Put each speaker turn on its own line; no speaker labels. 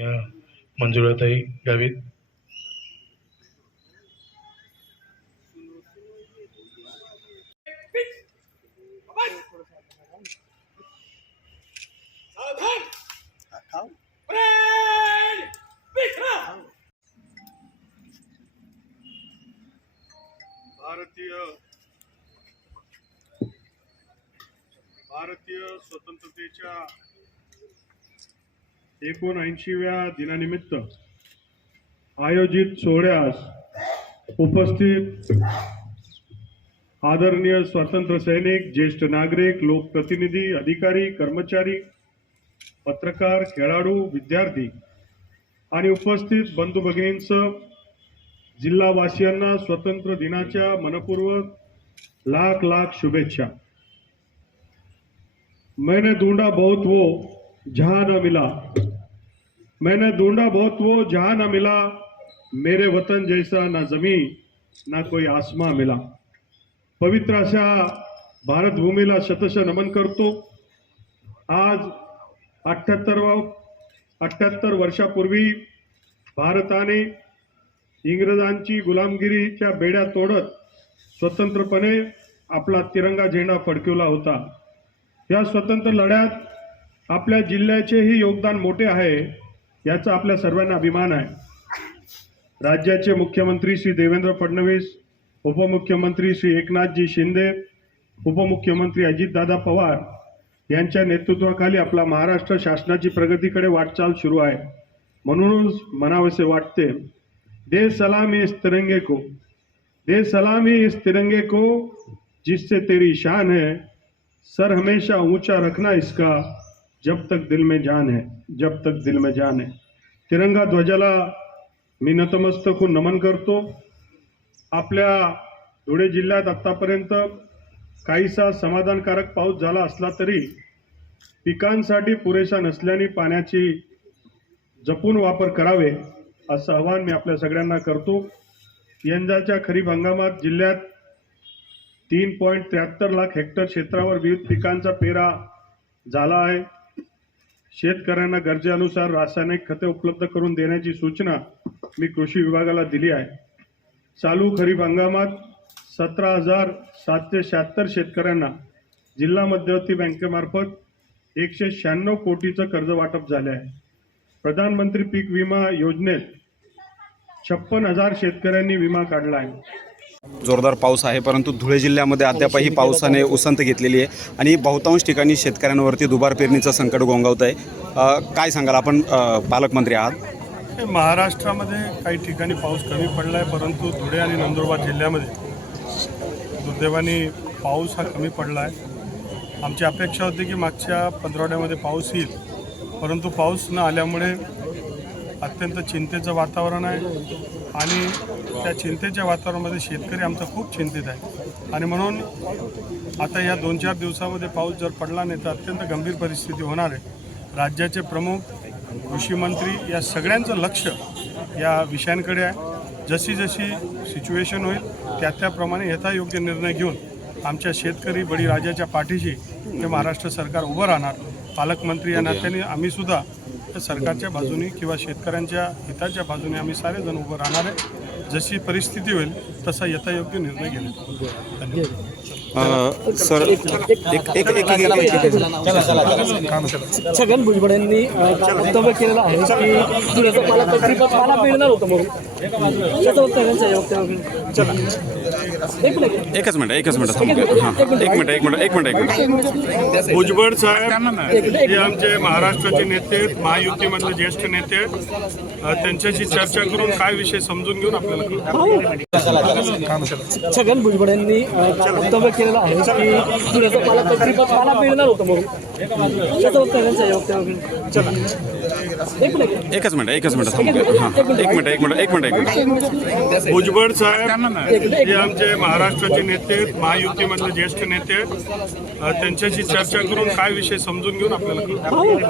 या मंजुळाताई गावित.
भारतीय भारतीय स्वतंत्रतेच्या एकोणऐंशीव्या दिनानिमित्त आयोजित सोहळ्यास उपस्थित आदरणीय स्वातंत्र्य सैनिक ज्येष्ठ नागरिक लोकप्रतिनिधी अधिकारी कर्मचारी पत्रकार खेळाडू विद्यार्थी आणि उपस्थित बंधू भगिनींचं जिल्हावासियांना स्वतंत्र दिनाच्या मनपूर्वक लाख लाख शुभेच्छा. मैंने ढूंढा बहुत वो जहां न मिला. मैंने ढूंढा बहुत वो जहां ना मिला मेरे वतन जैसा ना जमी ना कोई आसमां मिला। पवित्र अशा भारतभूमीला शतश नमन करतो। आज अठ्ठ्याहत्तर अठ्ठ्याहत्तर वर्षापूर्वी भारताने इंग्रजांची गुलामगिरीच्या बेड्या तोडत स्वतंत्रपणे आपला तिरंगा झेंडा फडकवला होता. या स्वतंत्र लढ्यात आपल्या जिल्ह्याचेही योगदान मोठे आहे. याचा आपल्या सर्वांना अभिमान आहे. राज्याचे मुख्यमंत्री श्री देवेंद्र फडणवीस उपमुख्यमंत्री श्री एकनाथजी शिंदे उपमुख्यमंत्री अजितदादा पवार यांच्या नेतृत्वाखाली आपला महाराष्ट्र शासनाची प्रगतीकडे वाटचाल सुरू आहे. म्हणूनच म्हणावेसे वाटते दे सलामी इस तिरंगे को दे सलामी इस तिरंगे को जिससे तेरी शान है सर हमेशा ऊंचा रखना इसका जब तक दिल में जान है जब तक दिल में जान है। तिरंगा ध्वजाला मी नतमस्तक होऊन नमन करतो। आपल्या धुळे जिल्ह्यात आत्तापर्यंत काहीसा समाधानकारक पाऊस झाला असला तरी पिकांसाठी पुरेसा नसल्याने पाण्याची जपून वापर करावे असं आवाहन मी आपल्या सगळ्यांना करतो. यंदाच्या खरीप हंगामात जिल्ह्यात तीन पॉईंट त्र्याहत्तर लाख हेक्टर क्षेत्रावर विविध पिकांचा पेरा झाला आहे. शेतकऱ्यांना गरजेनुसार रासायनिक खते उपलब्ध करून देण्याची सूचना मी कृषी विभागाला दिली आहे. चालू खरीप हंगामात सतरा हजार सातशे शहात्तर शेतकऱ्यांना जिल्हा मध्यवर्ती बँकेमार्फत एकशे शहाण्णव कोटीचं कर्ज वाटप झाले आहे. प्रधानमंत्री पीक विमा योजनेत छप्पन हजार शेतकऱ्यांनी विमा काढला आहे.
जोरदार पाऊस आहे परंतु धुळे जिल्ह्यामध्ये अद्यापही पावसाने उसंत घेतलेली आहे. आणि बहुतांश ठिकाणी शेतकऱ्यांवरती दुबार पेरणीचं संकट गोंगावत आहे. काय सांगाल आपण? पालकमंत्री आहात.
हे महाराष्ट्रामध्ये काही ठिकाणी पाऊस कमी पडला आहे परंतु धुळे आणि नंदुरबार जिल्ह्यामध्ये दुर्दैवाने पाऊस हा कमी पडला आहे आमची अपेक्षा होती की मागच्या पंधरवड्यामध्ये पाऊस येईल परंतु पाऊस न आल्यामुळे अत्यंत चिंतेचं वातावरण आहे. आणि त्या चिंतेच्या वातावरणामध्ये शेतकरी आमचा खूप चिंतित आहे. आणि म्हणून आता या दोन चार दिवसामध्ये पाऊस जर पडला नाही तर अत्यंत गंभीर परिस्थिती होणार आहे. राज्याचे प्रमुख कृषी मंत्री या सगळ्यांचं लक्ष या विषयांकडे आहे. जशी जशी सिच्युएशन होईल त्या त्याप्रमाणे यथायोग्य निर्णय घेऊन आमच्या शेतकरी बळीराजाच्या पाठीशी ते महाराष्ट्र सरकार उभं राहणार. पालकमंत्री या नात्याने आम्ही सुद्धा त्या सरकारच्या बाजूने किंवा शेतकऱ्यांच्या हिताच्या बाजूने आम्ही सारेजण उभं राहणार आहे. जशी परिस्थिती होईल तसा यथायोग्य निर्णय घेण्यात धन्यवाद
अ, सर
छगन भुजबळ यांनी वक्तव्य केलेलं आहे की धुळ्याचं पालकमंत्री पद मला मिळणार होतं म्हणून? त्याचं वक्तव्य
एकच मिनिट एकच मिनिट हां एक मिनिट एक मिनिट एक मिनिट एक मिनिट.
भुजबळ साहेब हे आमचे महाराष्ट्राचे नेते आहेत महायुतीमधले ज्येष्ठ नेते त्यांच्याशी चर्चा करून काय विषय समजून घेऊन आपल्याला.
छगन भुजबळ यांनी वक्तव्य केलेलं आहे की धुळ्याचं पालकमंत्री पद मला मिळणार होतं म्हणून. त्याचं त्यांचं आहे वक्तव्य
एकच मिनिट एकच मिनिट हां एक मिनिट. एक मिनिट एक मिनिट एक मिनिट
भुजबळ साहेब हे आमचे महाराष्ट्राचे नेते महायुतीमधले ज्येष्ठ नेते त्यांच्याशी चर्चा करून काय विषय समजून घेऊन आपल्याला.